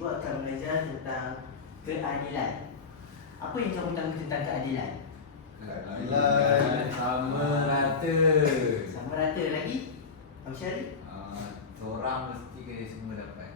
cikgu akan mengajar tentang keadilan. Apa yang kamu tahu tentang keadilan? Keadilan sama rata. Sama rata lagi? Kamu Syarif? Seorang mesti kena semua dapat.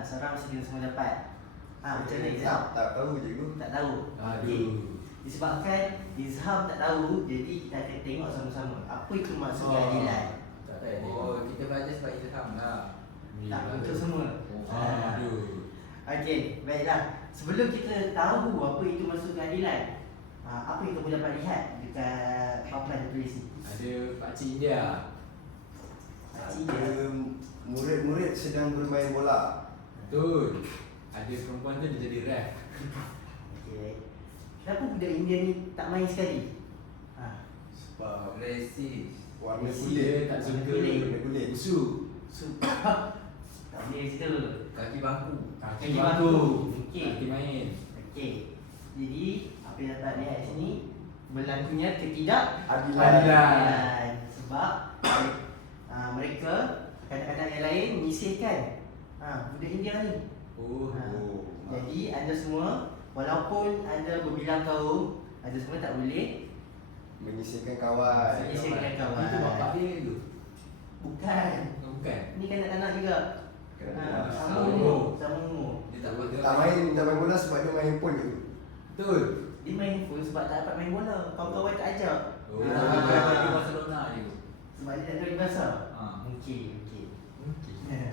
Seorang mesti kena semua dapat. Macam mana Izham? Tak tahu cikgu. Tak tahu? Aduh. Disebabkan Izham tak tahu, jadi kita akan tengok sama-sama apa itu maksud keadilan. Tak tahu. Kita belajar sebab Ilham lah. Tak untuk semua. Aduh. Okey, baiklah. Sebelum kita tahu apa itu maksud keadilan, apa yang kamu dapat lihat dekat papan tulis ni? Ada Pakcik India. Pakcik Ada murid-murid sedang bermain bola. Betul. Ada perempuan tu dia jadi ref. Okey. Kenapa budak India ni tak main sekali? Sebab Resis. warna Dia kulit. tak suka warna kulit. busuk. Tak boleh situ. Kaki bangku. Kaki bangku. Okey. Kaki main. Okey. Jadi apa yang dapat lihat di sini berlakunya Adilan. Sebab mereka kanak-kanak yang lain menyisihkan budak India ni. Jadi anda semua, walaupun anda berbilang kaum, anda semua tak boleh Menyisihkan kawan. menyisihkan kawan. Itu bapak dia tu. Bukan. Bukan. Ni kanak-kanak juga. Sama Sama umur. Sama umur. Dia tak boleh. Tak main bola sebab dia main handphone je. Betul. Dia main handphone sebab tak dapat main bola. Kawan-kawan tak ajak. Oh, dia bagi Barcelona je. Sebab dia tak tahu dia basah.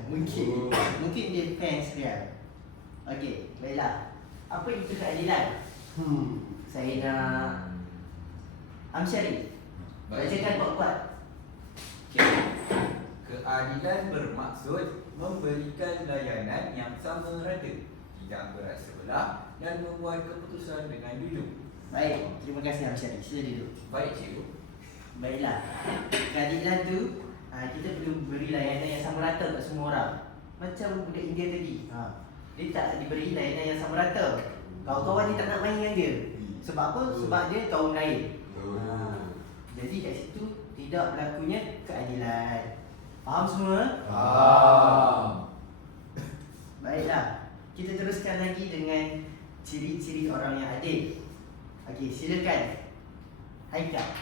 Mungkin. Mungkin dia fans dia. Okey, baiklah. Apa itu keadilan? Saya nak Syarif. Bacakan kuat-kuat. Keadilan bermaksud memberikan layanan yang sama rata, tidak berat sebelah dan membuat keputusan dengan jujur. Baik, terima kasih Syarif. Sila duduk. Baik cikgu. Baiklah. Keadilan tu kita perlu beri layanan yang sama rata kat semua orang. Macam budak India tadi. Dia tak diberi layanan yang sama rata. Kawan-kawan dia tak nak main dengan dia. Sebab apa? Sebab dia kaum lain. Jadi kat situ tidak berlakunya keadilan. Faham semua? Baiklah. Kita teruskan lagi dengan ciri-ciri orang yang adil. Okey, silakan. Haikal.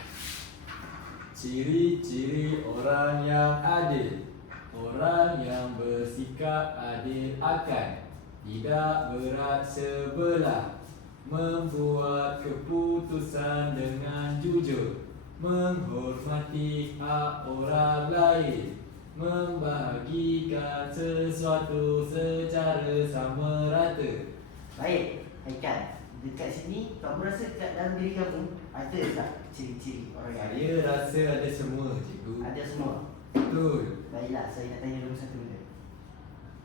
Ciri-ciri orang yang adil. Orang yang bersikap adil akan tidak berat sebelah, membuat keputusan dengan jujur, menghormati hak orang lain, membagikan sesuatu secara sama rata. Baik, Haikal. Dekat sini, kamu rasa kat dalam diri kamu ada tak ciri-ciri orang yang adil? Saya rasa ada semua, cikgu. Ada semua. Betul. Baiklah, saya nak tanya dulu satu benda.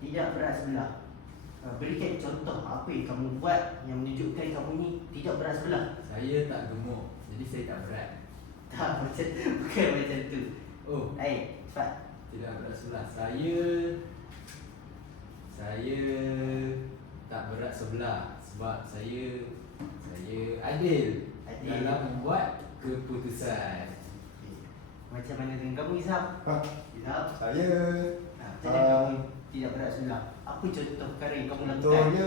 Tidak berat sebelah. Berikan contoh apa yang kamu buat yang menunjukkan kamu ni tidak berat sebelah. Saya tak gemuk, jadi saya tak berat. Tak macam bukan macam tu. Oh, Cepat. tidak berat sebelah. Saya tak berat sebelah sebab saya adil dalam membuat keputusan. Macam mana dengan kamu Izham? Izham? Saya Macam mana kamu tidak berat sebelah? Apa contoh perkara yang kamu lakukan? contohnya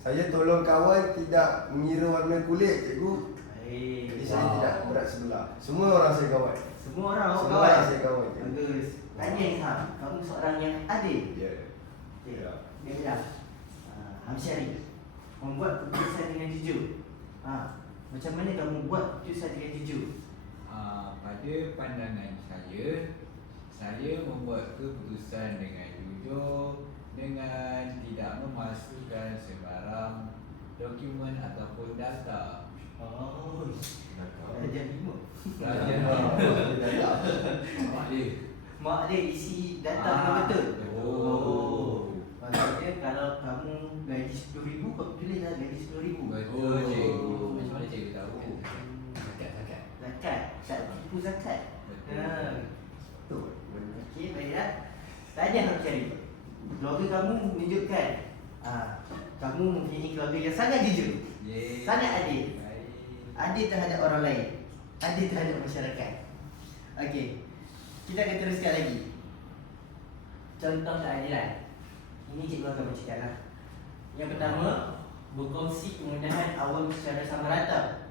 saya tolong kawan tidak mengira warna kulit, cikgu. Jadi saya tidak berat sebelah. Semua orang saya kawan. Semua orang awak Semua kawan? orang saya kawan. Bagus. Tanya Izham, kamu seorang yang adil. Ya. Okey. Baiklah. Syarif, membuat keputusan dengan jujur. Macam mana kamu buat keputusan dengan jujur? Pada pandangan saya membuat keputusan dengan jujur dengan tidak memasukkan sebarang dokumen ataupun data. Darjah 5. Mak dia isi data betul. Maksudnya kalau kamu gaji 10,000, kau tulislah gaji 10,000. Betul cikgu. Macam mana cikgu tahu? Zakat. Tak tipu zakat. Betul. Okey, baiklah. Tanya Syarif. Keluarga kamu menunjukkan kamu mempunyai keluarga yang sangat jujur, sangat adil. Adil terhadap orang lain, adil terhadap masyarakat. Okey, kita akan teruskan lagi. contoh keadilan. Ini cikgu akan bacakan lah. Yang pertama, berkongsi kemudahan awam secara sama rata.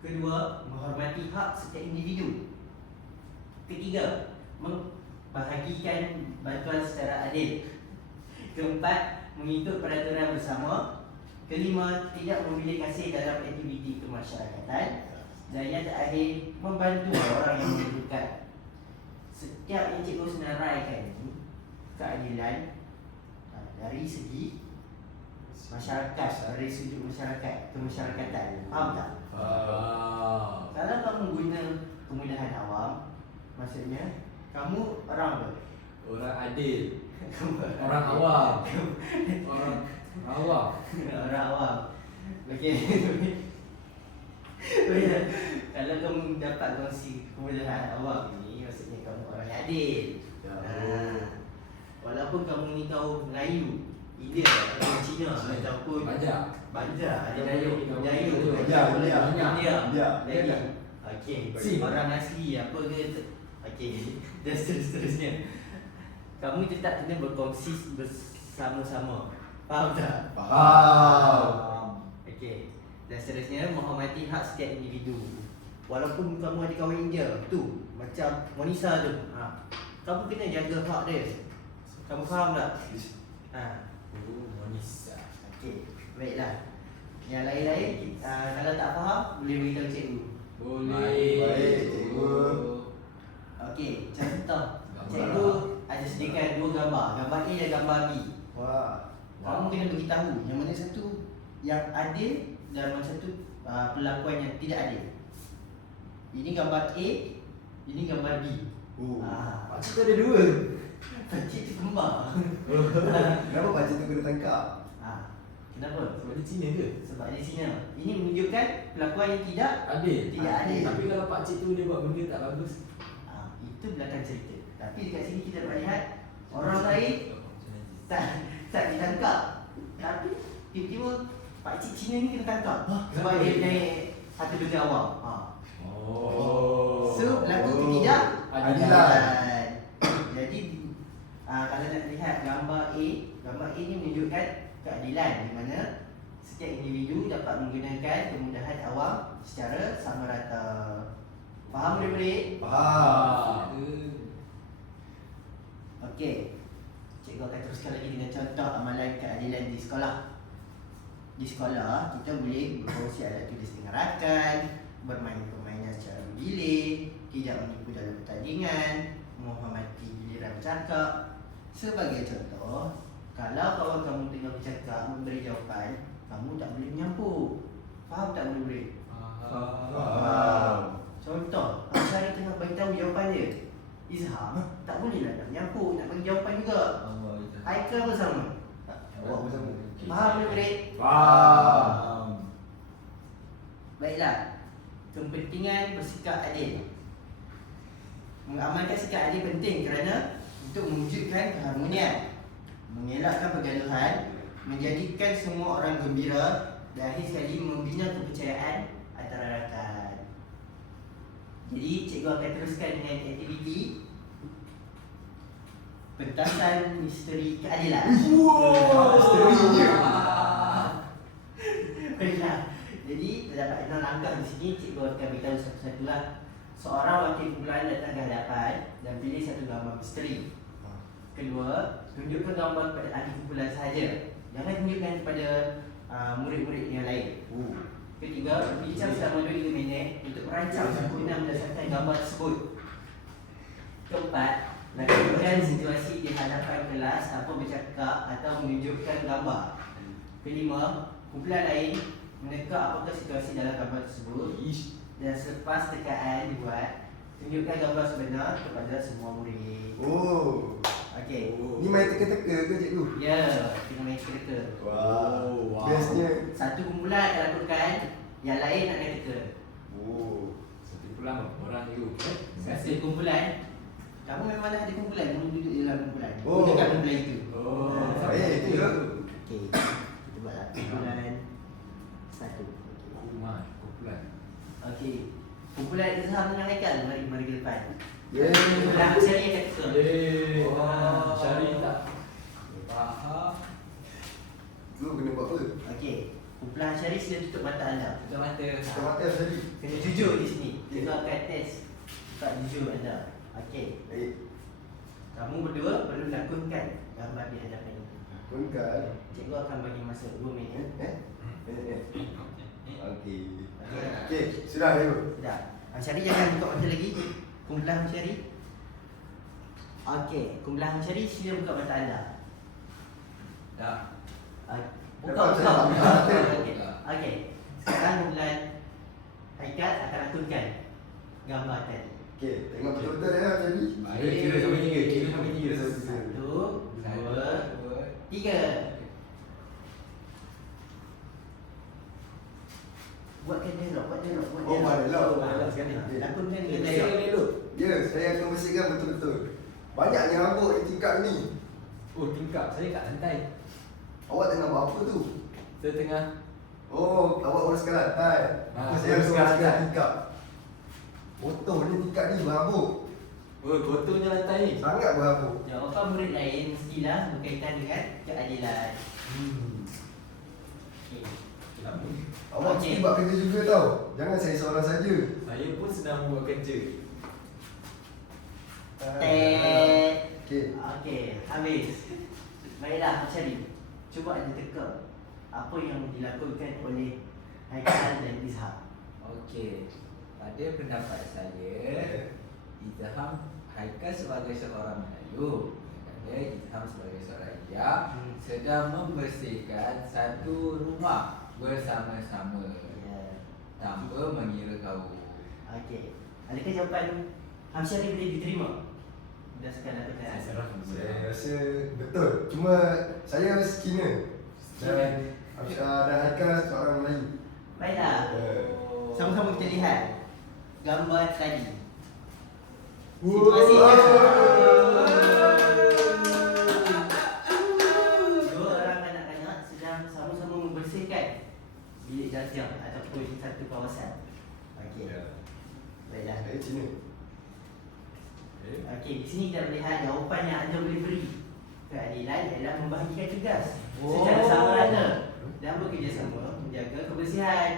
Kedua, menghormati hak setiap individu. Ketiga, membahagikan bantuan secara adil. Keempat, mengikut peraturan bersama. Kelima, tidak memilih kasih dalam aktiviti kemasyarakatan. Dan yang terakhir, membantu orang yang membutuhkan. Setiap yang cikgu senaraikan ini keadilan dari segi masyarakat, dari sudut masyarakat, kemasyarakatan. Faham tak? Kalau kamu guna kemudahan awam, maksudnya kamu orang apa? Orang adil. Orang awam. Orang awam. Orang awam. Okey. Kalau kamu dapat kongsi kemudahan awam ni, maksudnya kamu orang yang adil. Walaupun kamu ni kau Melayu, India atau Cina ataupun Banyak. Ada Melayu, Melayu, India. Okey, Si. orang asli apa ke? Okey, dan seterusnya. Kamu tetap kena berkongsi bersama-sama. Faham tak? Faham. Okey. Dan seterusnya, menghormati hak setiap individu. Walaupun kamu ada kawan India, tu macam Monisa tu. Kamu kena jaga hak dia. Kamu faham tak? Oh, Monisa. Okey, baiklah. Yang lain-lain, kalau tak faham, boleh beritahu cikgu. Boleh. Baik, cikgu. Okey, contoh. Gambar. Cikgu ada sediakan 2 gambar. Gambar A dan gambar B. Wah. Kamu kena beritahu yang mana satu yang adil dan mana satu perlakuan yang tidak adil. Ini gambar A, ini gambar B. Pakcik tu ada 2. Pakcik tu kembar. Kenapa pakcik tu kena tangkap? Kenapa? Sebab dia Cina ke? Sebab dia Cina. Ini menunjukkan perlakuan yang tidak Adil. Tidak adil. Tapi kalau pakcik tu dia buat benda tak bagus. itu belakang cerita. Tapi dekat sini kita dapat lihat orang lain tak ditangkap. Tapi tiba-tiba pakcik Cina ni kena tangkap. Sebab dia naik satu benda awam. Oh. So berlaku ketidak Adilan. Jadi kalau nak lihat gambar A ni menunjukkan keadilan di mana setiap individu dapat menggunakan kemudahan awam secara sama rata. Faham murid-murid? Faham. Okey. Cikgu akan teruskan lagi dengan contoh amalan keadilan di sekolah. Di sekolah kita boleh berkongsi alat tulis dengan rakan, bermain permainan secara bergilir, tidak menipu dalam pertandingan, menghormati giliran bercakap. Sebagai contoh, kalau kawan kamu tengah bercakap memberi jawapan, kamu tak boleh menyampuk. Faham tak murid-murid? Faham. Contoh, Asyari tengah beritahu jawapan dia. Izham, tak bolehlah nak menyampuk, nak bagi jawapan juga. Haikal bersama. Awak bersama. Faham murid-murid? Faham. Baiklah. Kepentingan bersikap adil. Mengamalkan sikap adil penting kerana untuk mewujudkan keharmonian, mengelakkan pergaduhan, menjadikan semua orang gembira dan akhir sekali membina kepercayaan antara rakan. Jadi cikgu akan teruskan dengan aktiviti pentasan misteri keadilan. Misterinya. Baiklah. Jadi terdapat 6 langkah di sini, cikgu akan beritahu satu-satu lah. Seorang wakil kumpulan datang ke hadapan dan pilih satu gambar misteri. Kedua, tunjukkan gambar kepada ahli kumpulan sahaja. Jangan tunjukkan kepada murid-murid yang lain. Ketiga, berbincang selama 2-3 minit untuk merancang sempurna berdasarkan gambar tersebut. Keempat, lakukan situasi di hadapan kelas tanpa bercakap atau menunjukkan gambar. Kelima, kumpulan lain meneka apakah situasi dalam gambar tersebut. Dan selepas tekaan dibuat, tunjukkan gambar sebenar kepada semua murid. Okey. Ni main teka-teka ke cikgu? Ya, kita main teka. Wow. Bestnya. Satu kumpulan akan lakukan, yang lain nak teka. Satu pulang orang cikgu. Satu kumpulan, kamu memang dah ada kumpulan, kamu duduk dalam kumpulan. Oh. Gunakan kumpulan itu. Baik, cikgu. Okey. Kita buatlah kumpulan satu. Kumpulan. Okey. Kumpulan Izham dengan Haikal, mari ke depan. Yeay. Kumpulan Syari akan teka. Yeay. Oh. Lu kena buat apa? Okey. Kumpulan Syari sila tutup mata anda. Tutup mata. Tutup mata tadi. Kena jujur di sini. Cikgu akan test sifat jujur anda. Okey. Baik. Kamu berdua perlu lakonkan gambar di hadapan ini. Konkan. Cikgu akan bagi masa 2 minit. Okey. Okey, sudah cikgu. Sudah. Syari jangan buka mata lagi. Kumpulan Syari. Okey, kumpulan Syari sila buka mata anda. Dah. Buka. Dapat, Okey. Okey. Sekarang kumpulan Haikal akan lakonkan gambar tadi. Okey, tengok betul-betul ya jadi. Baik, kira sampai 3. Kira sampai 3. 1, 2, 3. Buatkan dialog, buat dialog. Oh, buat dialog. Sekali. Okey. Lakonkan Kira dialog. dulu. Ya, saya akan bersihkan betul-betul. Banyaknya rambut di tingkap ni. Oh, tingkap. Saya kat lantai. Awak tengah buat apa tu? Saya tengah. Oh, awak uruskan lantai. Saya harus uruskan uruskan lantai. tingkap. Kotor ni tingkap ni berhabuk. Oh, kotornya lantai ni. Sangat berhabuk. Jawapan murid lain mestilah berkaitan dengan keadilan. Okey. Awak Okey. mesti buat kerja juga tau. Jangan saya seorang saja. Saya pun sedang buat kerja. Tet. Okey. Okey, habis. Baiklah, Syari. Cuba anda teka apa yang dilakukan oleh Haikal dan Izhar. Okey. Pada pendapat saya, Izham Haikal sebagai seorang Melayu, Izham sebagai seorang India sedang membersihkan satu rumah bersama-sama Ya. tanpa mengira kaum. Okey. Adakah jawapan Hamsyari boleh diterima? Berdasarkan laporan. Saya serah kepada Saya rasa betul. Cuma saya Cina. Dan dan Haikal seorang Melayu. Baiklah. Sama-sama kita lihat gambar tadi. Situasi dua orang kanak-kanak sedang sama-sama membersihkan bilik darjah ataupun satu kawasan. Okey. Baiklah. Saya Cina. Okey, di sini kita melihat jawapan yang anda boleh beri. Keadilan ialah membahagikan tugas secara sama rata dan bekerjasama menjaga kebersihan.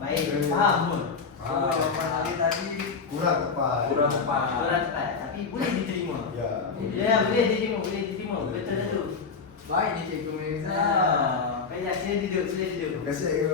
Baik, faham semua? Cuma jawapan saya tadi Kurang tepat. Kurang tepat. Kurang tepat, tapi boleh diterima. Ya. Ya, boleh diterima. Betul tu. baik ni Cikgu Mirza. Baiklah, sila duduk. Terima kasih.